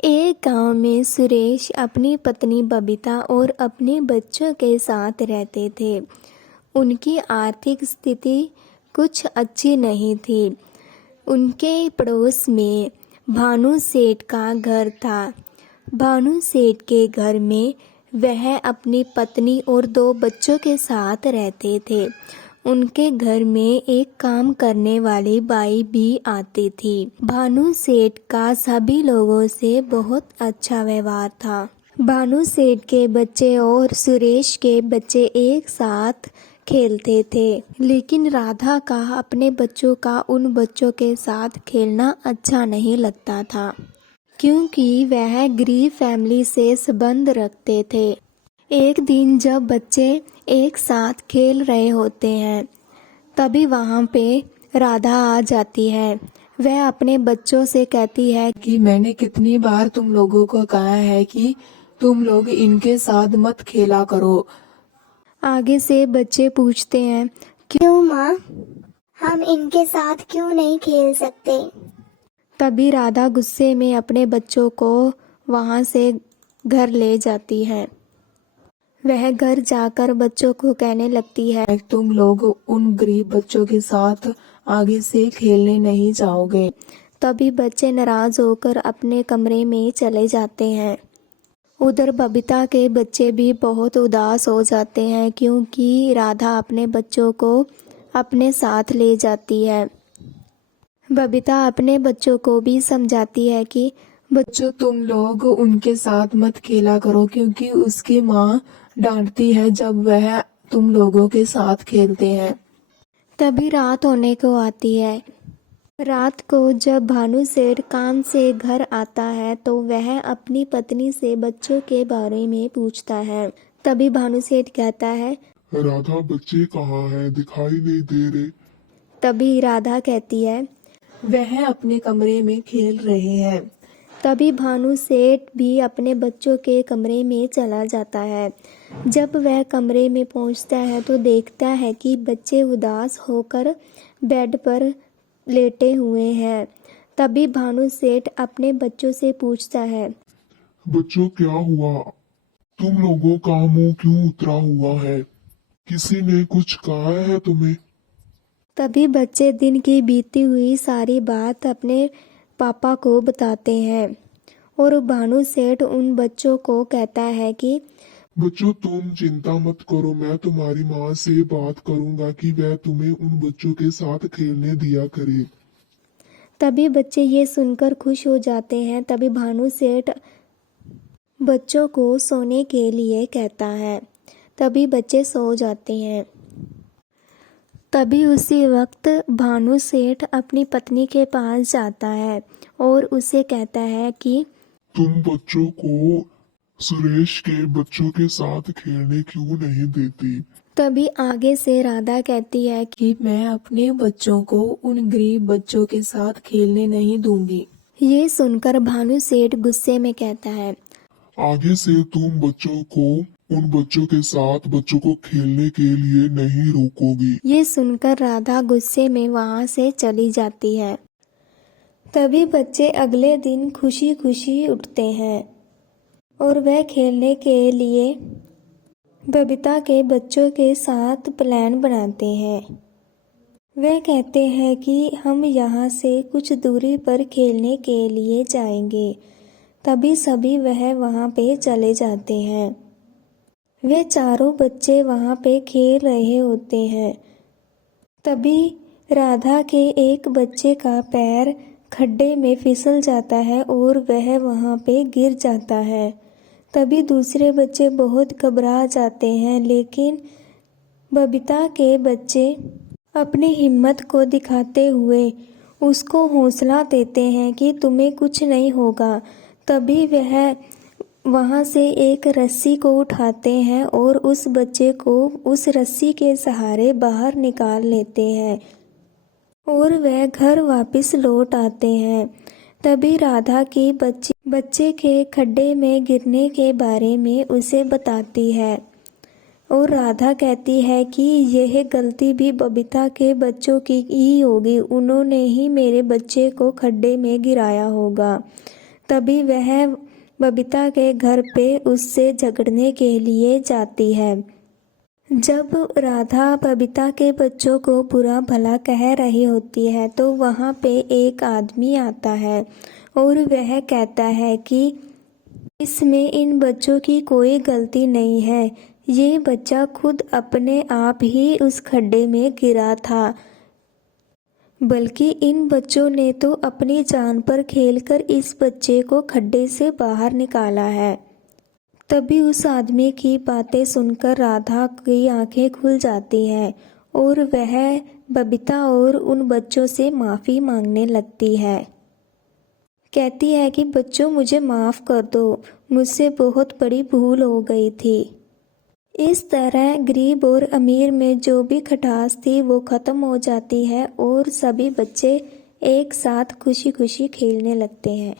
एक गांव में सुरेश अपनी पत्नी बबीता और अपने बच्चों के साथ रहते थे। उनकी आर्थिक स्थिति कुछ अच्छी नहीं थी। उनके पड़ोस में भानु सेठ का घर था। भानु सेठ के घर में वह अपनी पत्नी और 2 बच्चों के साथ रहते थे। उनके घर में एक काम करने वाली बाई भी आती थी। भानु सेठ का सभी लोगों से बहुत अच्छा व्यवहार था। भानु सेठ के बच्चे और सुरेश के बच्चे एक साथ खेलते थे, लेकिन राधा का अपने बच्चों का उन बच्चों के साथ खेलना अच्छा नहीं लगता था, क्योंकि वह गरीब फैमिली से संबंध रखते थे। एक दिन जब बच्चे एक साथ खेल रहे होते हैं, तभी वहाँ पे राधा आ जाती है। वह अपने बच्चों से कहती है कि मैंने कितनी बार तुम लोगों को कहा है कि तुम लोग इनके साथ मत खेला करो। आगे से बच्चे पूछते हैं, क्यों माँ, हम इनके साथ क्यों नहीं खेल सकते? तभी राधा गुस्से में अपने बच्चों को वहाँ से घर ले जाती है। वह घर जाकर बच्चों को कहने लगती है, तुम लोग उन गरीब बच्चों के साथ आगे से खेलने नहीं जाओगे। तभी बच्चे नाराज होकर अपने कमरे में चले जाते हैं। उधर बबीता के बच्चे भी बहुत उदास हो जाते हैं, क्योंकि राधा अपने बच्चों को अपने साथ ले जाती है। बबीता अपने बच्चों को भी समझाती है कि बच्चों, तुम लोग उनके साथ मत खेला करो, क्योंकि उसकी माँ डांटती है जब वह तुम लोगों के साथ खेलते हैं। तभी रात होने को आती है। रात को जब भानु सेठ काम से घर आता है, तो वह अपनी पत्नी से बच्चों के बारे में पूछता है। तभी भानु सेठ कहता है, राधा, बच्चे कहाँ हैं? दिखाई नहीं दे रहे। तभी राधा कहती है, वह अपने कमरे में खेल रहे हैं। तभी भानु सेठ भी अपने बच्चों के कमरे में चला जाता है। जब वह कमरे में पहुंचता है तो देखता है कि बच्चे उदास होकर बेड पर लेटे हुए हैं। तभी भानु सेठ अपने बच्चों से पूछता है, बच्चों, क्या हुआ? तुम लोगों का मुंह क्यों उतरा हुआ है? किसी ने कुछ कहा है तुम्हें? तभी बच्चे दिन की बीती हुई सारी बात अपने पापा को बताते हैं और भानु सेठ उन बच्चों को कहता है कि बच्चों, तुम चिंता मत करो, मैं तुम्हारी माँ से बात करूंगा कि वह तुम्हें उन बच्चों के साथ खेलने दिया करे। तभी बच्चे ये सुनकर खुश हो जाते हैं। तभी भानु सेठ बच्चों को सोने के लिए कहता है। तभी बच्चे सो जाते हैं। तभी उसी वक्त भानु सेठ अपनी पत्नी के पास जाता है और उसे कहता है कि तुम बच्चों को सुरेश के बच्चों के साथ खेलने क्यों नहीं देती? तभी आगे से राधा कहती है कि मैं अपने बच्चों को उन गरीब बच्चों के साथ खेलने नहीं दूंगी। ये सुनकर भानु सेठ गुस्से में कहता है, आगे से तुम बच्चों को उन बच्चों के साथ बच्चों को खेलने के लिए नहीं रोकोगी। ये सुनकर राधा गुस्से में वहाँ से चली जाती है। तभी बच्चे अगले दिन खुशी खुशी उठते हैं और वह खेलने के लिए बबीता के बच्चों के साथ प्लान बनाते हैं। वे कहते हैं कि हम यहाँ से कुछ दूरी पर खेलने के लिए जाएंगे। तभी सभी वह वहाँ पे चले जाते हैं। वे चारों बच्चे वहाँ पे खेल रहे होते हैं। तभी राधा के एक बच्चे का पैर खड्डे में फिसल जाता है और वह वहाँ पे गिर जाता है। तभी दूसरे बच्चे बहुत घबरा जाते हैं, लेकिन बबीता के बच्चे अपनी हिम्मत को दिखाते हुए उसको हौसला देते हैं कि तुम्हें कुछ नहीं होगा। तभी वह वहाँ से एक रस्सी को उठाते हैं और उस बच्चे को उस रस्सी के सहारे बाहर निकाल लेते हैं और वह घर वापस लौट आते हैं। तभी राधा की बच्चे के खड्डे में गिरने के बारे में उसे बताती है और राधा कहती है कि यह गलती भी बबीता के बच्चों की ही होगी, उन्होंने ही मेरे बच्चे को खड्डे में गिराया होगा। तभी वह बबीता के घर पे उससे झगड़ने के लिए जाती है। जब राधा बबीता के बच्चों को बुरा भला कह रही होती है तो वहाँ पे एक आदमी आता है और वह कहता है कि इसमें इन बच्चों की कोई गलती नहीं है, ये बच्चा खुद अपने आप ही उस खड्डे में गिरा था, बल्कि इन बच्चों ने तो अपनी जान पर खेलकर इस बच्चे को खड्डे से बाहर निकाला है। तभी उस आदमी की बातें सुनकर राधा की आंखें खुल जाती हैं और वह बबीता और उन बच्चों से माफ़ी मांगने लगती है। कहती है कि बच्चों मुझे माफ़ कर दो, मुझसे बहुत बड़ी भूल हो गई थी। इस तरह गरीब और अमीर में जो भी खटास थी वो ख़त्म हो जाती है और सभी बच्चे एक साथ खुशी खुशी खेलने लगते हैं।